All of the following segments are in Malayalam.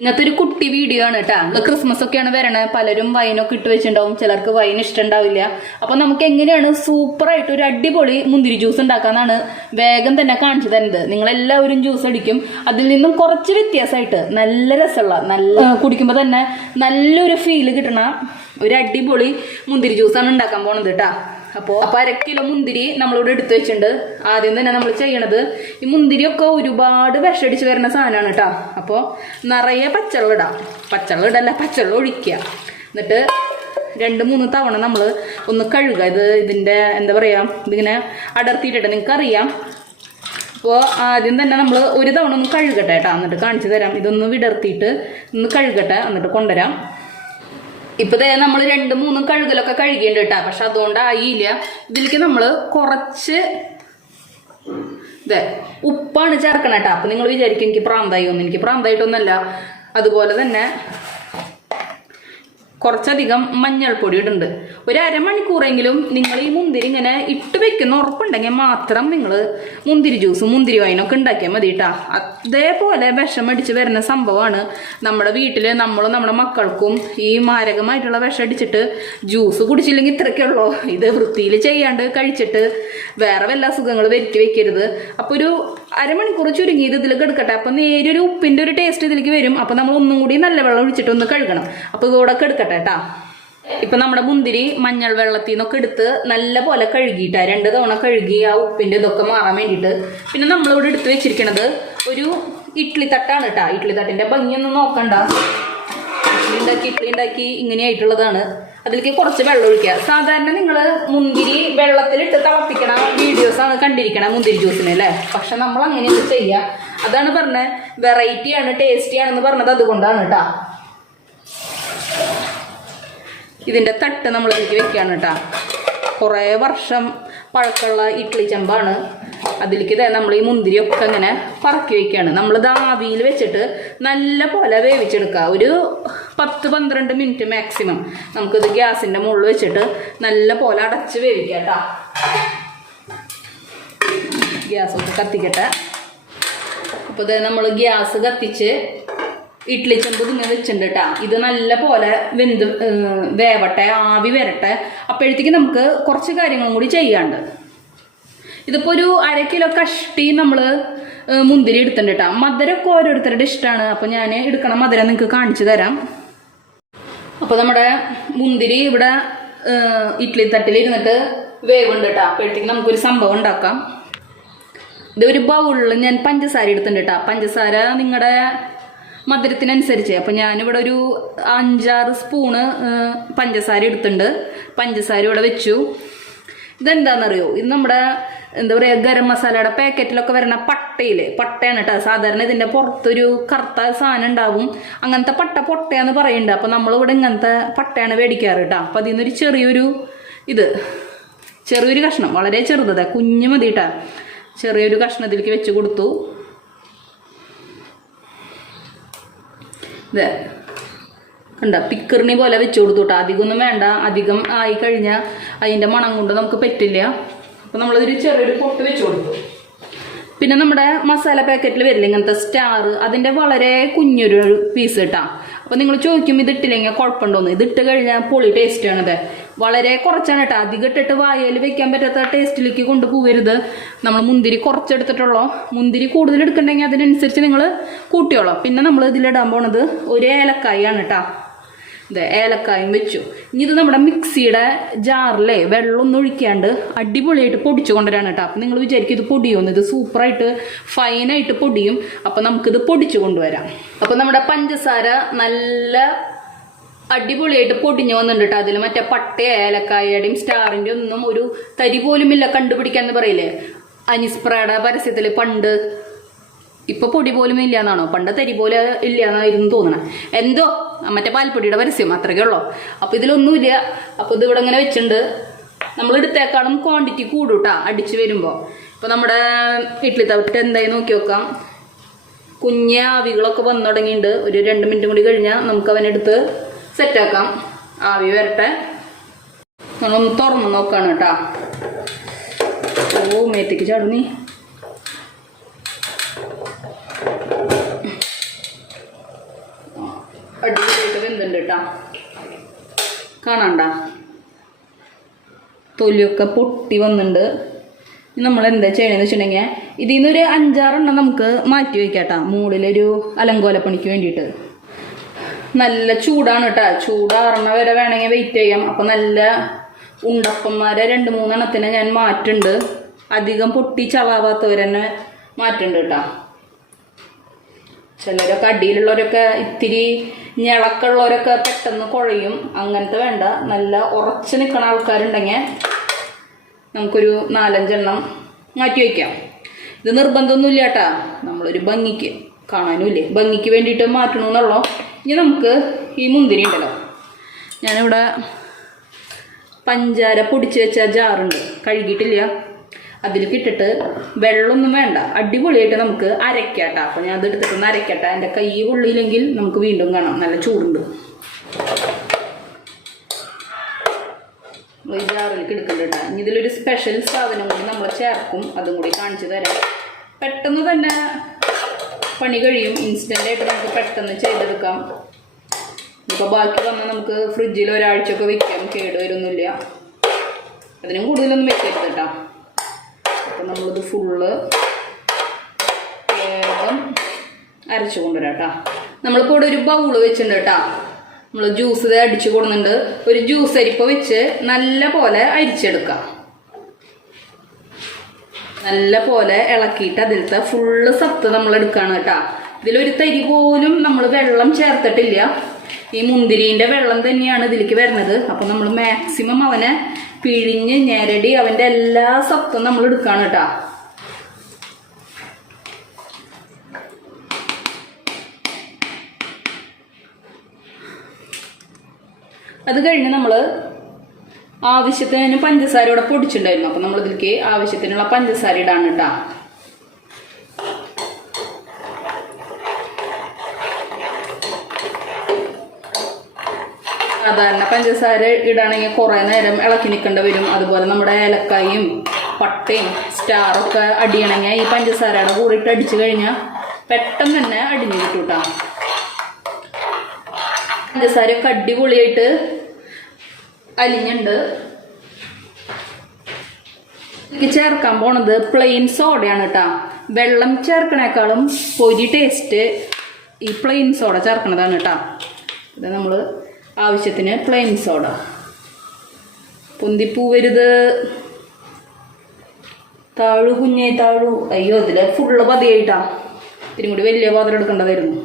ഇന്നത്തെ ഒരു കുട്ടി വീഡിയോ ആണ് കേട്ടാ. ക്രിസ്മസ് ഒക്കെയാണ് വരണേ. പലരും വൈനൊക്കെ ഇട്ട് വെച്ചിട്ടുണ്ടാവും, ചിലർക്ക് വൈൻ ഇഷ്ടമുണ്ടാവില്ല. അപ്പൊ നമുക്ക് എങ്ങനെയാണ് സൂപ്പർ ആയിട്ട് ഒരു അടിപൊളി മുന്തിരി ജ്യൂസ് ഉണ്ടാക്കാന്നാണ് വേഗം തന്നെ കാണിച്ചു തരുന്നത്. നിങ്ങളെല്ലാവരും ജ്യൂസ് അടിക്കും, അതിൽ നിന്നും കുറച്ച് വ്യത്യാസമായിട്ട് നല്ല രസമുള്ള, നല്ല കുടിക്കുമ്പോൾ തന്നെ നല്ലൊരു ഫീല് കിട്ടണ ഒരു അടിപൊളി മുന്തിരി ജ്യൂസാണ് ഉണ്ടാക്കാൻ പോണത് കേട്ടാ. അപ്പോൾ 1/2 കിലോ മുന്തിരി നമ്മളിവിടെ എടുത്തു വെച്ചിട്ടുണ്ട്. ആദ്യം തന്നെ നമ്മൾ ചെയ്യണത്, ഈ മുന്തിരിയൊക്കെ ഒരുപാട് വിഷടിച്ച് വരുന്ന സാധനമാണ് കേട്ടോ. അപ്പോൾ നിറയെ പച്ചവെള്ളം ഇടാം. പച്ചവെള്ളം ഒഴിക്കുക. എന്നിട്ട് 2-3 തവണ നമ്മൾ ഒന്ന് കഴുകുക. ഇതിൻ്റെ എന്താ പറയുക, ഇതിങ്ങനെ അടർത്തിയിട്ടിട്ട് നിങ്ങൾക്കറിയാം. അപ്പോൾ ആദ്യം തന്നെ നമ്മൾ ഒരു തവണ ഒന്ന് കഴുകട്ടെ കേട്ടോ, എന്നിട്ട് കാണിച്ചു തരാം. ഇതൊന്ന് വിടർത്തിയിട്ട് ഒന്ന് കഴുകട്ടെ, എന്നിട്ട് കൊണ്ടുവരാം. ഇപ്പം നമ്മൾ 2-3 കഴുകലൊക്കെ കഴുകിയിട്ടുണ്ട് കേട്ടോ. പക്ഷെ അതുകൊണ്ടായില്ല. ഇതിലേക്ക് നമ്മൾ കുറച്ച് ഉപ്പാണ് ചേർക്കണം കേട്ടോ. അപ്പം നിങ്ങൾ വിചാരിക്കും എനിക്ക് പ്രാന്തായി ഒന്നും. എനിക്ക് പ്രാന്തായിട്ടൊന്നുമല്ല. അതുപോലെ തന്നെ കുറച്ചധികം മഞ്ഞൾപ്പൊടി ഇടുന്നുണ്ട്. ഒരു അരമണിക്കൂറെങ്കിലും നിങ്ങൾ ഈ മുന്തിരി ഇങ്ങനെ ഇട്ട് വെക്കുന്ന ഉറപ്പുണ്ടെങ്കിൽ മാത്രം നിങ്ങൾ മുന്തിരി ജ്യൂസും മുന്തിരി വൈനൊക്കെ ഉണ്ടാക്കിയാൽ മതി കേട്ടോ. അതേപോലെ വിഷം അടിച്ച് വരുന്ന സംഭവമാണ്. നമ്മുടെ വീട്ടിൽ നമ്മളും നമ്മുടെ മക്കൾക്കും ഈ മാരകമായിട്ടുള്ള വിഷം അടിച്ചിട്ട് ജ്യൂസ് കുടിച്ചില്ലെങ്കിൽ ഇത്രയ്ക്കുള്ളൂ. ഇത് വൃത്തിയിൽ ചെയ്യാണ്ട് കഴിച്ചിട്ട് വേറെ വല്ല അസുഖങ്ങൾ വരുത്തി വെക്കരുത്. അപ്പോൾ ഒരു അരമണിക്കൂർ ചുരുങ്ങിയത് ഇതിലേക്ക് എടുക്കട്ടെ. അപ്പം നേരൊരു ഉപ്പിൻ്റെ ഒരു ടേസ്റ്റ് ഇതിലേക്ക് വരും. അപ്പം നമ്മൾ ഒന്നും കൂടി നല്ല വെള്ളം ഒഴിച്ചിട്ട് ഒന്ന് കഴുകണം. അപ്പോൾ ഇതോടൊക്കെ എടുക്കട്ടെ കേട്ടാ. ഇപ്പം നമ്മുടെ മുന്തിരി മഞ്ഞൾ വെള്ളത്തിൽ നിന്നൊക്കെ എടുത്ത് നല്ല പോലെ കഴുകിയിട്ടാ. 2 തവണ കഴുകി ആ ഉപ്പിൻ്റെ ഇതൊക്കെ മാറാൻ വേണ്ടിയിട്ട്. പിന്നെ നമ്മളിവിടെ എടുത്ത് വെച്ചിരിക്കണത് ഒരു ഇഡ്ഡലി തട്ടാണ് കേട്ടോ. ഇഡ്ഡലി തട്ടിൻ്റെ ഭംഗിയൊന്നും നോക്കണ്ട. ഇഡ്ഡലി ഉണ്ടാക്കി ഇങ്ങനെയായിട്ടുള്ളതാണ്. അതിലേക്ക് കുറച്ച് വെള്ളം ഒഴിക്കുക. സാധാരണ നിങ്ങൾ മുന്തിരി വെള്ളത്തിലിട്ട് തിളപ്പിക്കണ വീഡിയോസാണ് കണ്ടിരിക്കണത് മുന്തിരി ജ്യൂസിന് അല്ലേ. പക്ഷെ നമ്മൾ അങ്ങനെയൊക്കെ ചെയ്യുക. അതാണ് പറഞ്ഞത്, വെറൈറ്റിയാണ്, ടേസ്റ്റിയാണെന്ന് പറഞ്ഞത് അതുകൊണ്ടാണ് കേട്ടോ. ഇതിൻ്റെ തട്ട് നമ്മൾ ഇതിലേക്ക് വെക്കുകയാണ് കേട്ടോ. കുറേ വർഷം പഴക്കമുള്ള ഇഡ്ഡലി ചെമ്പാണ്. അതിലേക്ക് നമ്മൾ ഈ മുന്തിരിയൊക്കെ ഇങ്ങനെ പറക്കി വയ്ക്കുകയാണ്. നമ്മളിത് ആവിയിൽ വെച്ചിട്ട് നല്ല പോലെ വേവിച്ചെടുക്കുക. ഒരു 10-12 മിനിറ്റ് മാക്സിമം നമുക്കിത് ഗ്യാസിൻ്റെ മുകളിൽ വെച്ചിട്ട് നല്ല പോലെ അടച്ച് വേവിക്കുക കേട്ടോ. ഗ്യാസൊക്കെ കത്തിക്കട്ടെ. അപ്പോൾ ഇത് നമ്മൾ ഗ്യാസ് കത്തിച്ച് ഇഡ്ഡലി ചെമ്പ് ഇങ്ങനെ വെച്ചിട്ടുണ്ട് കേട്ടോ. ഇത് നല്ല പോലെ വേവട്ടെ, ആവി വരട്ടെ. അപ്പോഴത്തേക്ക് നമുക്ക് കുറച്ച് കാര്യങ്ങളും കൂടി ചെയ്യാണ്ട്. ഇതിപ്പോൾ ഒരു 1/2 കിലോ കഷ്ടി നമ്മൾ മുന്തിരി എടുത്തിട്ടുണ്ട് കേട്ടോ. മധുരമൊക്കെ ഓരോരുത്തരുടെ ഇഷ്ടമാണ്. അപ്പോൾ ഞാൻ എടുക്കണ മധുരം നിങ്ങൾക്ക് കാണിച്ചു തരാം. അപ്പോൾ നമ്മുടെ മുന്തിരി ഇവിടെ ഇഡ്ഡലി തട്ടിലിരുന്നിട്ട് വേവുണ്ട് കേട്ടോ. അപ്പോഴത്തേക്ക് നമുക്കൊരു സംഭവം ഉണ്ടാക്കാം. ഇത് ഒരു ബൗളിൽ ഞാൻ പഞ്ചസാര എടുത്തിട്ടുണ്ട് കേട്ടോ. പഞ്ചസാര നിങ്ങളുടെ മധുരത്തിനനുസരിച്ച്. അപ്പം ഞാനിവിടെ ഒരു 5-6 സ്പൂണ് പഞ്ചസാര എടുത്തിട്ടുണ്ട്. പഞ്ചസാര ഇവിടെ വെച്ചു. ഇതെന്താണെന്നറിയോ, ഇത് നമ്മുടെ എന്താ പറയുക, ഗരം മസാലയുടെ പാക്കറ്റിലൊക്കെ വരുന്ന പട്ടയാണ് കേട്ടോ. സാധാരണ ഇതിൻ്റെ പുറത്തൊരു കറുത്ത സാധനം ഉണ്ടാവും. അങ്ങനത്തെ പൊട്ടയാന്ന് പറയുന്നുണ്ട്. അപ്പം നമ്മളിവിടെ ഇങ്ങനത്തെ പട്ടയാണ് മേടിക്കാറ് കേട്ടോ. അപ്പം അതിൽ നിന്നൊരു ചെറിയൊരു കഷ്ണം, വളരെ ചെറുതേ, കുഞ്ഞു മതി കേട്ടോ. ചെറിയൊരു കഷ്ണത്തിലേക്ക് വെച്ച് കൊടുത്തു. ഇതേ കണ്ട, പിക്കറിണി പോലെ വെച്ച് കൊടുത്തു കേട്ടോ. അധികമൊന്നും വേണ്ട. അധികം ആയി കഴിഞ്ഞാൽ അതിൻ്റെ മണം കൊണ്ട് നമുക്ക് പറ്റില്ല. അപ്പോൾ നമ്മളൊരു ചെറിയൊരു പൊട്ട് വെച്ച് കൊടുത്തു. പിന്നെ നമ്മുടെ മസാല പാക്കറ്റിൽ വരില്ല ഇങ്ങനത്തെ സ്റ്റാർ, അതിൻ്റെ വളരെ കുഞ്ഞൊരു പീസ് കേട്ടോ. അപ്പോൾ നിങ്ങൾ ചോദിക്കും ഇതിട്ടില്ലെങ്കിൽ കുഴപ്പമുണ്ടോന്ന്. ഇതിട്ട് കഴിഞ്ഞാൽ പൊളി ടേസ്റ്റാണിത്. വളരെ കുറച്ചാണ് കേട്ടോ. അധികം ഇട്ടിട്ട് വായയിൽ വെക്കാൻ പറ്റാത്ത ടേസ്റ്റിലേക്ക് കൊണ്ടുപോകരുത്. നമ്മൾ മുന്തിരി കുറച്ചെടുത്തിട്ടുള്ളൂ. മുന്തിരി കൂടുതൽ എടുക്കണമെങ്കിൽ അതിനനുസരിച്ച് നിങ്ങൾ കൂട്ടിയോളൂ. പിന്നെ നമ്മൾ ഇതിലിടാൻ പോണത് ഒരു ഏലക്കായാണ് കേട്ടോ. ഏലക്കായും വെച്ചു. ഇനി ഇത് നമ്മുടെ മിക്സിയുടെ ജാറിലെ വെള്ളമൊന്നും ഒഴിക്കാണ്ട് അടിപൊളിയായിട്ട് പൊടിച്ചു കൊണ്ടുവരാണ് കേട്ടോ. അപ്പം നിങ്ങൾ വിചാരിക്കും ഇത് പൊടിയുമെന്ന്. ഇത് സൂപ്പറായിട്ട് ഫൈനായിട്ട് പൊടിയും. അപ്പം നമുക്കിത് പൊടിച്ചു കൊണ്ടുവരാം. അപ്പം നമ്മുടെ പഞ്ചസാര നല്ല അടിപൊളിയായിട്ട് പൊടിഞ്ഞു വന്നിട്ടുണ്ട് കേട്ടോ. അതിൽ മറ്റേ ഏലക്കായയുടെയും സ്റ്റാറിൻ്റെ ഒന്നും ഒരു തരി പോലും ഇല്ല. കണ്ടുപിടിക്കാന്ന് പറയില്ലേ അനിസ്പ്രയുടെ പരസ്യത്തിൽ പണ്ട്. ഇപ്പൊ പൊടി പോലും ഇല്ല എന്നാണോ, പണ്ട് തരി പോലെ ഇല്ല എന്നായിരുന്നു തോന്നണേ. എന്തോ മറ്റേ പാൽപ്പൊടിയുടെ പരസ്യം അത്രയ്ക്കേ ഉള്ളൂ. അപ്പൊ ഇതിലൊന്നുമില്ല. അപ്പൊ ഇത് ഇവിടെ ഇങ്ങനെ വെച്ചിട്ടുണ്ട്. നമ്മൾ എടുത്തേക്കാളും ക്വാണ്ടിറ്റി കൂടും കേട്ടോ അടിച്ചു വരുമ്പോൾ. ഇപ്പൊ നമ്മുടെ ഇഡ്ഡലി തട്ട് എന്തായി നോക്കി നോക്കാം. കുഞ്ഞ ആവികളൊക്കെ വന്നു തുടങ്ങിയിട്ടുണ്ട്. ഒരു 2 മിനിറ്റ് കൂടി കഴിഞ്ഞാൽ നമുക്ക് അവനെടുത്ത് സെറ്റാക്കാം. ആവി വരട്ടെ. നമ്മളൊന്ന് തുറന്ന് നോക്കാണ് കേട്ടോ. ഓ മേത്തേക്ക് ചാടുന്നീ. അടിപൊളിയായിട്ട് വെന്തുണ്ട് കേട്ടോ. കാണാണ്ട തൊലിയൊക്കെ പൊട്ടി വന്നിട്ടുണ്ട്. നമ്മൾ എന്താ ചെയ്യണമെന്ന് വെച്ചിട്ടുണ്ടെങ്കിൽ ഇതിൽ നിന്നൊരു 5-6 എണ്ണം നമുക്ക് മാറ്റി വയ്ക്കാട്ടോ, മുകളിലൊരു അലങ്കോലപ്പണിക്ക് വേണ്ടിയിട്ട്. നല്ല ചൂടാണ് കേട്ടോ, ചൂടാറണ വരെ വേണമെങ്കിൽ വെയിറ്റ് ചെയ്യാം. അപ്പം നല്ല ഉണ്ടപ്പന്മാരെ 2-3 എണ്ണത്തിനെ ഞാൻ മാറ്റുന്നുണ്ട്. അധികം പൊട്ടി ചളാവാത്തവർ തന്നെ മാറ്റുന്നുണ്ട് കേട്ടോ. ചിലരൊക്കെ അടിയിലുള്ളവരൊക്കെ ഇത്തിരി ഞളക്കുള്ളവരൊക്കെ പെട്ടെന്ന് കുഴയും. അങ്ങനത്തെ വേണ്ട, നല്ല ഉറച്ച് നിൽക്കുന്ന ആൾക്കാരുണ്ടെങ്കിൽ നമുക്കൊരു 4-5 എണ്ണം മാറ്റി വയ്ക്കാം. ഇത് നിർബന്ധമൊന്നുമില്ല കേട്ടാ, നമ്മളൊരു ഭംഗിക്ക് കാണാനുമില്ലേ, ഭംഗിക്ക് വേണ്ടിയിട്ട് മാറ്റണമെന്നുള്ളൂ. ഇനി നമുക്ക് ഈ മുന്തിരി ഉണ്ടല്ലോ, ഞാനിവിടെ പഞ്ചാര പൊടിച്ച് വെച്ച ജാറുണ്ട്, കഴുകിയിട്ടില്ല. അതിലേക്ക് ഇട്ടിട്ട് വെള്ളമൊന്നും വേണ്ട, അടിപൊളിയായിട്ട് നമുക്ക് അരയ്ക്കാട്ടോ. അപ്പോൾ ഞാൻ അത് എടുത്തിട്ടൊന്ന് അരയ്ക്കട്ടെ. എൻ്റെ കൈ കൊള്ളിയില്ലെങ്കിൽ നമുക്ക് വീണ്ടും കാണാം, നല്ല ചൂടുണ്ട്. ഈ ജാറിലേക്ക് എടുക്കുന്നുണ്ട് കേട്ടോ. ഇനി ഇതിലൊരു സ്പെഷ്യൽ സാധനം കൂടി നമ്മൾ ചേർക്കും, അതും കൂടി കാണിച്ചു തരാം. പെട്ടെന്ന് തന്നെ പണി കഴിയും, ഇൻസ്റ്റൻ്റായിട്ട് നമുക്ക് പെട്ടെന്ന് ചെയ്തെടുക്കാം. ഇപ്പോൾ ബാക്കി വന്നാൽ നമുക്ക് ഫ്രിഡ്ജിൽ ഒരാഴ്ചയൊക്കെ വെക്കാം, കേടുവരൊന്നുമില്ല. അതിനും കൂടുതലൊന്നും വെക്കരുത് കേട്ടോ. അപ്പം നമ്മളിത് ഫുള്ള് വേഗം അരച്ചു കൊണ്ടുവരാം കേട്ടോ. നമ്മളിപ്പോൾ ഇവിടെ ഒരു ബൗള് വെച്ചിട്ടുണ്ട് കേട്ടോ. നമ്മൾ ജ്യൂസ് അടിച്ചു കൊടുക്കുന്നുണ്ട്. ഒരു ജ്യൂസ് അരിപ്പ വെച്ച് നല്ല പോലെ അരിച്ചെടുക്കാം. നല്ല പോലെ ഇളക്കിയിട്ട് അതിലത്തെ ഫുള്ള് സത്ത് നമ്മൾ എടുക്കുകയാണ് കേട്ടോ. ഇതിലൊരു തരി പോലും നമ്മൾ വെള്ളം ചേർത്തിട്ടില്ല, ഈ മുന്തിരിൻ്റെ വെള്ളം തന്നെയാണ് ഇതിലേക്ക് വരുന്നത്. അപ്പം നമ്മൾ മാക്സിമം അവനെ പിഴിഞ്ഞ് ഞെരടി അവൻ്റെ എല്ലാ സത്തും നമ്മൾ എടുക്കുകയാണ് കേട്ടോ. അത് കഴിഞ്ഞ് നമ്മൾ ആവശ്യത്തിന് പഞ്ചസാര ഇവിടെ പൊടിച്ചിട്ടുണ്ടായിരുന്നു. അപ്പം നമ്മൾ ഇതിലേക്ക് ആവശ്യത്തിനുള്ള പഞ്ചസാര ഇടാണ് കേട്ടോ. സാധാരണ പഞ്ചസാര ഇടാണെങ്കിൽ കുറേ നേരം ഇളക്കി നിൽക്കേണ്ടി വരും. അതുപോലെ നമ്മുടെ ഏലക്കായും പട്ടയും സ്റ്റാറൊക്കെ അടിയണമെങ്കിൽ ഈ പഞ്ചസാരയുടെ കൂടിയിട്ട് അടിച്ചു കഴിഞ്ഞാൽ പെട്ടെന്ന് തന്നെ അടിഞ്ഞു കിട്ടും കേട്ടോ. പഞ്ചസാരയൊക്കെ അടിപൊളിയായിട്ട് അലിഞ്ഞുണ്ട്. എനിക്ക് ചേർക്കാൻ പോണത് പ്ലെയിൻ സോഡയാണ് കേട്ടോ. വെള്ളം ചേർക്കണേക്കാളും പൊരി ടേസ്റ്റ് ഈ പ്ലെയിൻ സോഡ ചേർക്കണതാണ് കേട്ടോ. ഇത് നമ്മൾ ആവശ്യത്തിന് പ്ലെയിൻ സോഡ. പൊന്തിപ്പൂവരുത്, താഴു കുഞ്ഞേ താഴു. അയ്യോ, ഇതിൽ ഫുള്ള് പതിയായിട്ടാ, ഇത്തിരി കൂടി വലിയ പാത്രം എടുക്കേണ്ടതായിരുന്നു.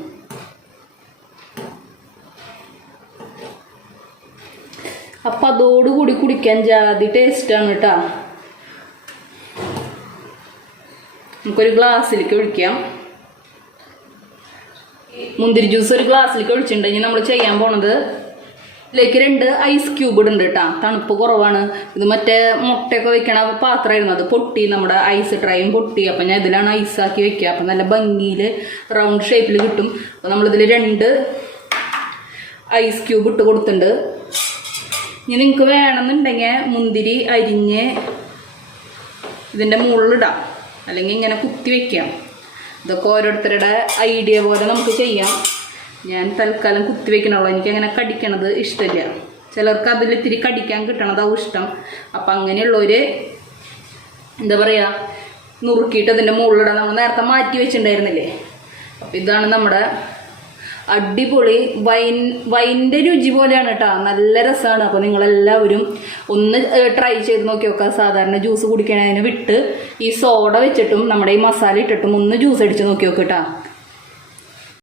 അപ്പം അതോടുകൂടി കുടിക്കാൻ ജാതി ടേസ്റ്റാണ് കേട്ടോ. നമുക്കൊരു ഗ്ലാസ്സിലേക്ക് ഒഴിക്കാം. മുന്തിരി ജ്യൂസ് ഒരു ഗ്ലാസ്സിലേക്ക് ഒഴിച്ചിട്ടുണ്ടെങ്കിൽ നമ്മൾ ചെയ്യാൻ പോണത് ഇതിലേക്ക് 2 ഐസ് ക്യൂബ് ഇടുന്നുണ്ട് കേട്ടോ. തണുപ്പ് കുറവാണ്. ഇത് മറ്റേ മുട്ടയൊക്കെ വെക്കണ പാത്രമായിരുന്നു, അത് പൊട്ടി, നമ്മുടെ ഐസ് ട്രൈയും പൊട്ടി. അപ്പം ഞാൻ ഇതിലാണ് ഐസാക്കി വെക്കുക. അപ്പം നല്ല ഭംഗിയിൽ റൗണ്ട് ഷേപ്പിൽ കിട്ടും. അപ്പം നമ്മളിതിൽ 2 ഐസ് ക്യൂബ് ഇട്ട് കൊടുത്തിട്ടുണ്ട്. ഇനി നിങ്ങൾക്ക് വേണമെന്നുണ്ടെങ്കിൽ മുന്തിരി അരിഞ്ഞ് ഇതിൻ്റെ മുകളിലിടാം, അല്ലെങ്കിൽ ഇങ്ങനെ കുത്തി വയ്ക്കാം. ഇതൊക്കെ ഓരോരുത്തരുടെ ഐഡിയ പോലെ നമുക്ക് ചെയ്യാം. ഞാൻ തൽക്കാലം കുത്തി വയ്ക്കണുള്ളൂ, എനിക്കങ്ങനെ കടിക്കണത് ഇഷ്ടമില്ല. ചിലർക്ക് അതിൽ ഇത്തിരി കടിക്കാൻ കിട്ടണതാവും ഇഷ്ടം. അപ്പം അങ്ങനെയുള്ളവർ എന്താ പറയുക, നുറുക്കിയിട്ട് അതിൻ്റെ മുകളിലിടാൻ നമ്മൾ നേരത്തെ മാറ്റി വെച്ചിട്ടുണ്ടായിരുന്നില്ലേ. അപ്പം ഇതാണ് നമ്മുടെ അടിപൊളി വൈൻ്റെ രുചി പോലെയാണ് കേട്ടോ. നല്ല രസമാണ്. അപ്പോൾ നിങ്ങളെല്ലാവരും ഒന്ന് ട്രൈ ചെയ്ത് നോക്കി നോക്കുക. സാധാരണ ജ്യൂസ് കുടിക്കണതിന് വിട്ട് ഈ സോഡ വെച്ചിട്ടും നമ്മുടെ ഈ മസാല ഇട്ടിട്ടും ഒന്ന് ജ്യൂസ് അടിച്ച് നോക്കി നോക്കുക കേട്ടോ.